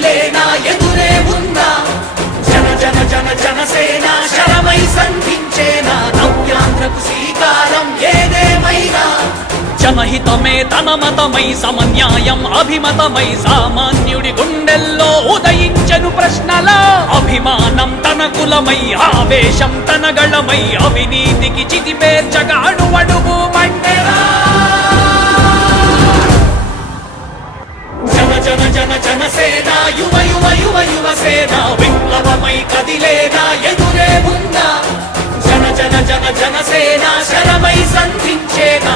కదిలేనా ఎదురే ఉందా జన జన జన జనసేన శరమై సంధించేనా నవ్యాంధ్రకు శ్రీకారం ఏదేమైనా జనహితమే తన మతమై సమన్యాయం అభిమతమై సామాన్యుడి గుండెల్లో ఉదయించెను ప్రశ్నల అభిమానం తన కులమై ఆవేశం తన గళమై అవినీతికి చితిపేర్చగా అడువడుగు మండెరా జన జన జన జనసేన యువ యువ యువ యువసేన విప్లవమై కదిలేనా ఎదురే ఉందా జన జన జన జనసేన శరమై సంధించేనా